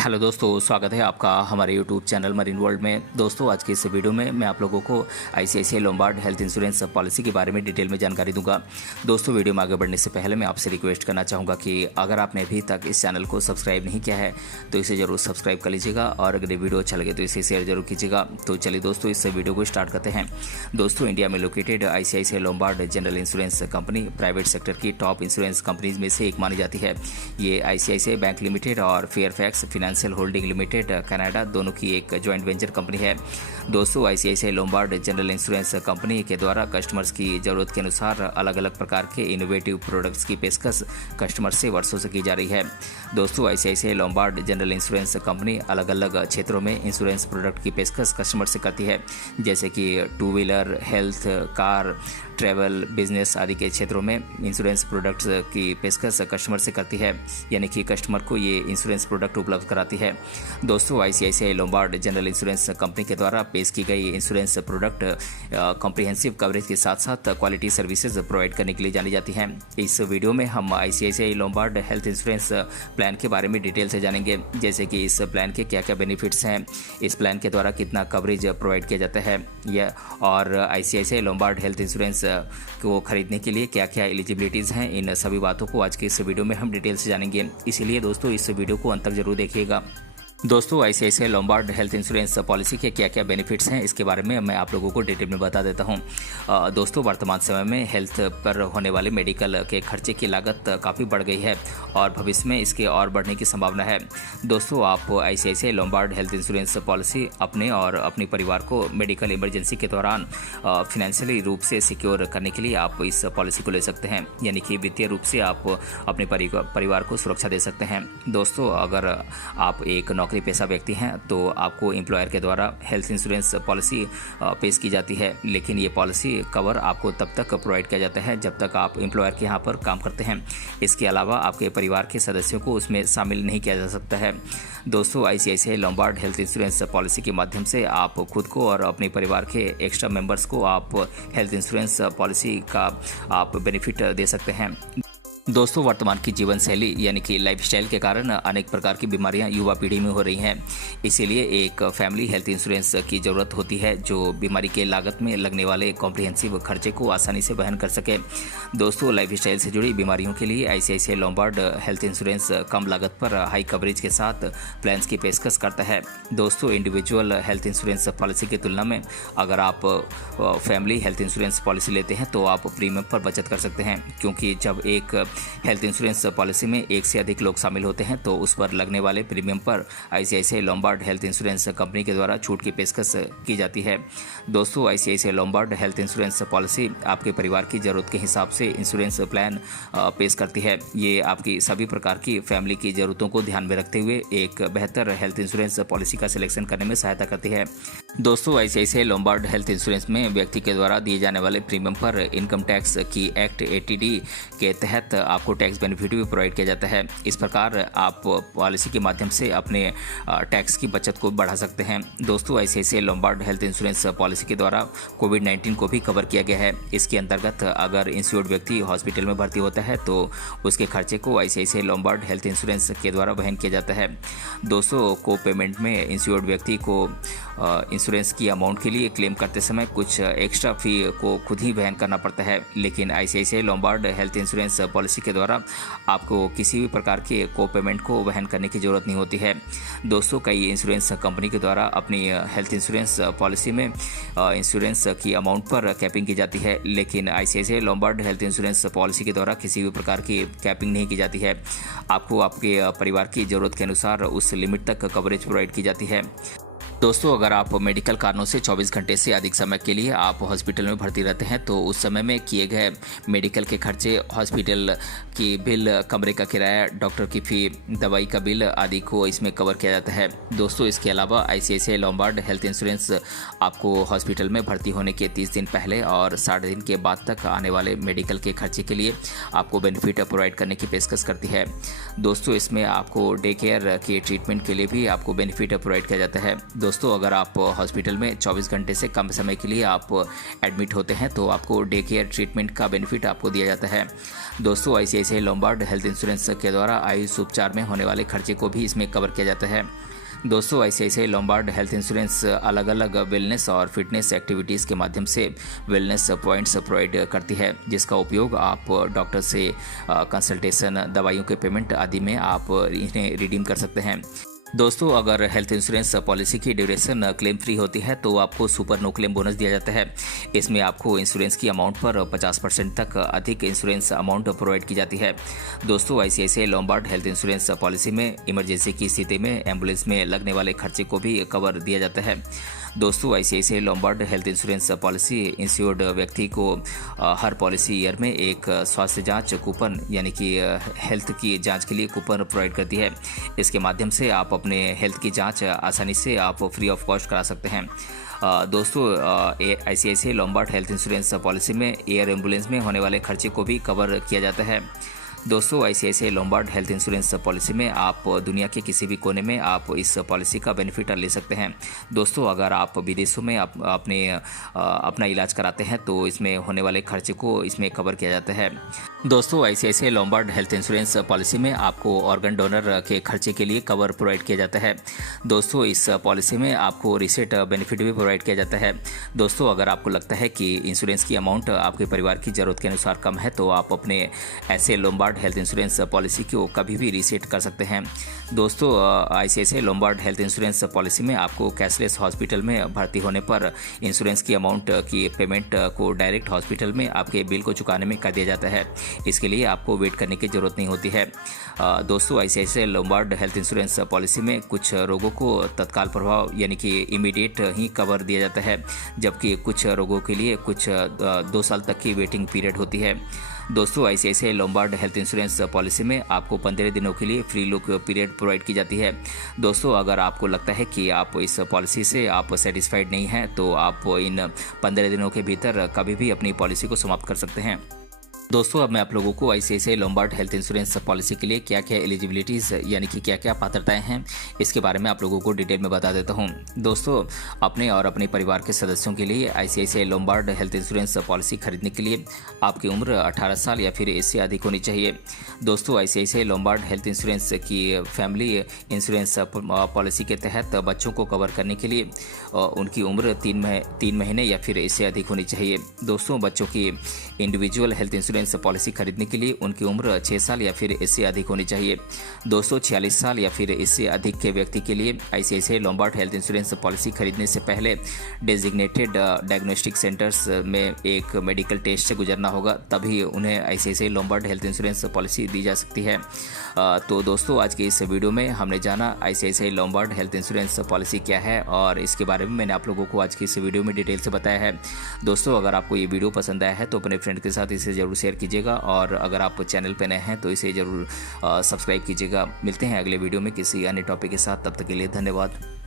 Hello दोस्तों, स्वागत है आपका हमारे यूट्यूब चैनल मरीन वर्ल्ड में। दोस्तों, आज की इस वीडियो में मैं आप लोगों को ICICI Lombard health insurance policy के बारे में डिटेल में जानकारी दूंगा। दोस्तों, वीडियो में आगे बढ़ने से पहले मैं आपसे रिक्वेस्ट करना चाहूँगा कि अगर आपने अभी तक इस चैनल को सब्सक्राइब नहीं किया है तो इसे ज़रूर सब्सक्राइब कर लीजिएगा और अगर ये वीडियो अच्छा लगे तो इसे शेयर जरूर कीजिएगा। तो चलिए दोस्तों, इस वीडियो को स्टार्ट करते हैं। दोस्तों, इंडिया में located ICICI Lombard general insurance company private sector की टॉप इंश्योरेंस कंपनीज में से एक मानी जाती है। ये आईसीआईसीआई बैंक लिमिटेड और Fairfax financial holding limited Canada दोनों की एक जॉइंट वेंचर कंपनी है। दोस्तों, ICICI Lombard general insurance company के द्वारा कस्टमर्स की जरूरत के अनुसार अलग अलग प्रकार के इनोवेटिव प्रोडक्ट्स की पेशकश कस्टमर से वर्षों से की जा रही है। दोस्तों, ICICI Lombard general insurance company अलग अलग क्षेत्रों में इंश्योरेंस प्रोडक्ट की पेशकश कस्टमर से करती है, जैसे कि two wheeler, health, car, travel, business आदि के क्षेत्रों में इंश्योरेंस प्रोडक्ट्स की पेशकश कस्टमर से करती है, यानी कि कस्टमर को ये इंश्योरेंस प्रोडक्ट उपलब्ध कराती है। दोस्तों, ICICI Lombard general insurance company के द्वारा पेश की गई इंश्योरेंस प्रोडक्ट कॉम्प्रिहेंसिव कवरेज के साथ साथ क्वालिटी सर्विसेज प्रोवाइड करने के लिए जानी जाती हैं। इस वीडियो में हम ICICI Lombard health insurance plan के बारे में डिटेल से जानेंगे, जैसे कि इस प्लान के क्या क्या बेनिफिट्स हैं, इस प्लान के द्वारा कितना कवरेज प्रोवाइड किया जाता है और आईसीआईसीआई लोम्बार्ड हेल्थ इंश्योरेंस को खरीदने के लिए क्या क्या एलिजिबिलिटीज़ हैं। इन सभी बातों को आज के इस वीडियो में हम डिटेल से जानेंगे, इसीलिए दोस्तों इस वीडियो को अंत तक जरूर देखिएगा। दोस्तों, ICICI Lombard health insurance policy के क्या क्या बेनिफिट्स हैं इसके बारे में मैं आप लोगों को डिटेल में बता देता हूं। दोस्तों, वर्तमान समय में हेल्थ पर होने वाले मेडिकल के खर्चे की लागत काफ़ी बढ़ गई है और भविष्य में इसके और बढ़ने की संभावना है। दोस्तों, आप ICICI Lombard health insurance policy अपने और अपने परिवार को मेडिकल इमरजेंसी के दौरान फिनेंशियली रूप से सिक्योर करने के लिए आप इस पॉलिसी को ले सकते हैं, यानी कि वित्तीय रूप से आप अपने परिवार को सुरक्षा दे सकते हैं। दोस्तों, अगर आप एक नौकरी पेशा व्यक्ति हैं तो आपको एम्प्लॉयर के द्वारा हेल्थ इंश्योरेंस पॉलिसी पेश की जाती है, लेकिन ये पॉलिसी कवर आपको तब तक प्रोवाइड किया जाता है जब तक आप एम्प्लॉयर के यहाँ पर काम करते हैं। इसके अलावा आपके परिवार के सदस्यों को उसमें शामिल नहीं किया जा सकता है। दोस्तों, ICICI Lombard health insurance policy के माध्यम से आप खुद को और अपने परिवार के एक्स्ट्रा मेंबर्स को आप हेल्थ इंश्योरेंस पॉलिसी का आप बेनिफिट दे सकते हैं। दोस्तों, वर्तमान की जीवन शैली यानी कि लाइफस्टाइल के कारण अनेक प्रकार की बीमारियां युवा पीढ़ी में हो रही हैं, इसीलिए एक फैमिली हेल्थ इंश्योरेंस की ज़रूरत होती है जो बीमारी के लागत में लगने वाले कॉम्प्रिहेंसिव खर्चे को आसानी से वहन कर सके। दोस्तों, लाइफस्टाइल से जुड़ी बीमारियों के लिए आईसीआईसीआई लोम्बार्ड हेल्थ इंश्योरेंस कम लागत पर हाई कवरेज के साथ प्लान्स की पेशकश करता है। दोस्तों, इंडिविजुअल हेल्थ इंश्योरेंस पॉलिसी की तुलना में अगर आप फैमिली हेल्थ इंश्योरेंस पॉलिसी लेते हैं तो आप प्रीमियम पर बचत कर सकते हैं, क्योंकि जब एक हेल्थ इंश्योरेंस पॉलिसी में एक से अधिक लोग शामिल होते हैं तो उस पर लगने वाले प्रीमियम पर ICICI Lombard health insurance company के द्वारा छूट की पेशकश की जाती है। दोस्तों, ICICI Lombard health insurance policy आपके परिवार की ज़रूरत के हिसाब से इंश्योरेंस प्लान पेश करती है। ये आपकी सभी प्रकार की फैमिली की ज़रूरतों को ध्यान में रखते हुए एक बेहतर हेल्थ इंश्योरेंस पॉलिसी का सिलेक्शन करने में सहायता करती है। दोस्तों, आईसीआईसीआई लोम्बार्ड हेल्थ इंश्योरेंस में व्यक्ति के द्वारा दिए जाने वाले प्रीमियम पर इनकम टैक्स की एक्ट 80D के तहत आपको टैक्स बेनिफिट भी प्रोवाइड किया जाता है। इस प्रकार आप पॉलिसी के माध्यम से अपने टैक्स की बचत को बढ़ा सकते हैं। दोस्तों, ICICI Lombard health insurance policy के द्वारा कोविड-19 को भी कवर किया गया है। इसके अंतर्गत अगर इंश्योर्ड व्यक्ति हॉस्पिटल में भर्ती होता है तो उसके खर्चे को आईसीआईसीआई लोम्बार्ड हेल्थ इंश्योरेंस के द्वारा वहन किया जाता है। दोस्तों, को पेमेंट में इंश्योर्ड व्यक्ति को इंश्योरेंस की अमाउंट के लिए क्लेम करते समय कुछ एक्स्ट्रा फी को खुद ही वहन करना पड़ता है, लेकिन ICICI Lombard health insurance policy के द्वारा आपको किसी भी प्रकार के को पेमेंट को वहन करने की ज़रूरत नहीं होती है। दोस्तों, कई इंश्योरेंस कंपनी के द्वारा अपनी हेल्थ इंश्योरेंस पॉलिसी में इंश्योरेंस की अमाउंट पर कैपिंग की जाती है, लेकिन ICICI Lombard health insurance policy के द्वारा किसी भी प्रकार की कैपिंग नहीं की जाती है। आपको आपके परिवार की ज़रूरत के अनुसार उस लिमिट तक कवरेज प्रोवाइड की जाती है। दोस्तों, अगर आप मेडिकल कारणों से 24 घंटे से अधिक समय के लिए आप हॉस्पिटल में भर्ती रहते हैं तो उस समय में किए गए मेडिकल के खर्चे, हॉस्पिटल की बिल, कमरे का किराया, डॉक्टर की फ़ी, दवाई का बिल आदि को इसमें कवर किया जाता है। दोस्तों, इसके अलावा आईसीआईसीआई लोम्बार्ड हेल्थ इंश्योरेंस आपको हॉस्पिटल में भर्ती होने के 30 दिन पहले और 60 दिन के बाद तक आने वाले मेडिकल के खर्चे के लिए आपको बेनिफिट प्रोवाइड करने की पेशकश करती है। दोस्तों, इसमें आपको डे केयर के ट्रीटमेंट के लिए भी आपको बेनिफिट प्रोवाइड किया जाता है। दोस्तों अगर आप हॉस्पिटल में 24 घंटे से कम समय के लिए आप एडमिट होते हैं तो आपको डे केयर ट्रीटमेंट का बेनिफिट आपको दिया जाता है। दोस्तों आईसीआईसीआई लोम्बार्ड हेल्थ इंश्योरेंस के द्वारा आयुष उपचार में होने वाले खर्चे को भी इसमें कवर किया जाता है। दोस्तों आईसीआईसीआई लोम्बार्ड हेल्थ इंश्योरेंस अलग अलग वेलनेस और फिटनेस एक्टिविटीज़ के माध्यम से वेलनेस पॉइंट्स प्रोवाइड करती है, जिसका उपयोग आप डॉक्टर से कंसल्टेशन, दवाइयों के पेमेंट आदि में आप इन्हें रिडीम कर सकते हैं। दोस्तों अगर हेल्थ इंश्योरेंस पॉलिसी की ड्यूरेशन क्लेम फ्री होती है तो आपको सुपर नो क्लेम बोनस दिया जाता है। इसमें आपको इंश्योरेंस की अमाउंट पर 50% तक अधिक इंश्योरेंस अमाउंट प्रोवाइड की जाती है। दोस्तों ICICI Lombard health insurance policy में इमरजेंसी की स्थिति में एम्बुलेंस में लगने वाले खर्चे को भी कवर दिया जाता है। दोस्तों ICICI Lombard health insurance policy insured व्यक्ति को हर पॉलिसी ईयर में एक स्वास्थ्य जांच कूपन यानी कि हेल्थ की जांच के लिए कूपन प्रोवाइड करती है। इसके माध्यम से आप अपने हेल्थ की जांच आसानी से आप फ्री ऑफ कॉस्ट करा सकते हैं। दोस्तों ICICI Lombard health insurance policy में एयर एम्बुलेंस में होने वाले खर्चे को भी कवर किया जाता है। दोस्तों ICICI Lombard health insurance policy में आप दुनिया के किसी भी कोने में आप इस पॉलिसी का बेनिफिट ले सकते हैं। दोस्तों अगर आप विदेशों में अपना इलाज कराते हैं तो इसमें होने वाले खर्चे को इसमें कवर किया जाता है। दोस्तों ICICI Lombard health insurance policy में आपको ऑर्गन डोनर के खर्चे के लिए कवर प्रोवाइड किया जाता है। दोस्तों इस पॉलिसी में आपको रीसेट बेनिफिट भी प्रोवाइड किया जाता है। दोस्तों अगर आपको लगता है कि इंश्योरेंस की अमाउंट आपके परिवार की ज़रूरत के अनुसार कम है तो आप अपने ऐसे लोम्बार्ड हेल्थ इंश्योरेंस पॉलिसी को कभी भी रीसेट कर सकते हैं। दोस्तों ICICI Lombard health insurance policy में आपको कैशलेस हॉस्पिटल में भर्ती होने पर इंश्योरेंस की अमाउंट की पेमेंट को डायरेक्ट हॉस्पिटल में आपके बिल को चुकाने में कर दिया जाता है। इसके लिए आपको वेट करने की ज़रूरत नहीं होती है। दोस्तों ICICI Lombard health insurance policy में कुछ रोगों को तत्काल प्रभाव यानी कि इमीडिएट ही कवर दिया जाता है, जबकि कुछ रोगों के लिए कुछ 2 साल तक की वेटिंग पीरियड होती है। दोस्तों ICICI Lombard health insurance policy में आपको 15 दिनों के लिए फ्री लुक पीरियड प्रोवाइड की जाती है। दोस्तों अगर आपको लगता है कि आप इस पॉलिसी से आप सेटिस्फाइड नहीं हैं तो आप इन 15 दिनों के भीतर कभी भी अपनी पॉलिसी को समाप्त कर सकते हैं। दोस्तों अब मैं आप लोगों को ICICI Lombard health insurance policy के लिए क्या क्या एलिजिबिलिटीज़ यानी कि क्या क्या पात्रताएं हैं इसके बारे में आप लोगों को डिटेल में बता देता हूं। दोस्तों अपने और अपने परिवार के सदस्यों के लिए ICICI Lombard health insurance policy खरीदने के लिए आपकी उम्र 18 साल या फिर इससे अधिक होनी चाहिए। दोस्तों आईसीआईसीआई लोम्बार्ड हेल्थ इंश्योरेंस की फैमिली इंश्योरेंस पॉलिसी के तहत बच्चों को कवर करने के लिए उनकी उम्र 3 महीने या फिर इससे अधिक होनी चाहिए। दोस्तों बच्चों की इंडिविजुअल हेल्थ इंश्योरेंस पॉलिसी खरीदने के लिए उनकी उम्र 6 साल या फिर इससे अधिक होनी चाहिए। 246 साल या फिर इससे अधिक के व्यक्ति के लिए ICICI Lombard health insurance policy खरीदने से पहले डेजिग्नेटेड डायग्नोस्टिक सेंटर्स में एक मेडिकल टेस्ट से गुजरना होगा, तभी उन्हें ICICI Lombard health insurance policy दी जा सकती है। तो दोस्तों आज के इस वीडियो में हमने जाना ICICI Lombard health insurance policy क्या है और इसके बारे में मैंने आप लोगों को आज की इस वीडियो में डिटेल से बताया है। दोस्तों अगर आपको ये वीडियो पसंद आया है तो अपने फ्रेंड के साथ इसे जरूर शेयर कीजिएगा और अगर आप चैनल पर नए हैं तो इसे जरूर सब्सक्राइब कीजिएगा। मिलते हैं अगले वीडियो में किसी अन्य टॉपिक के साथ, तब तक के लिए धन्यवाद।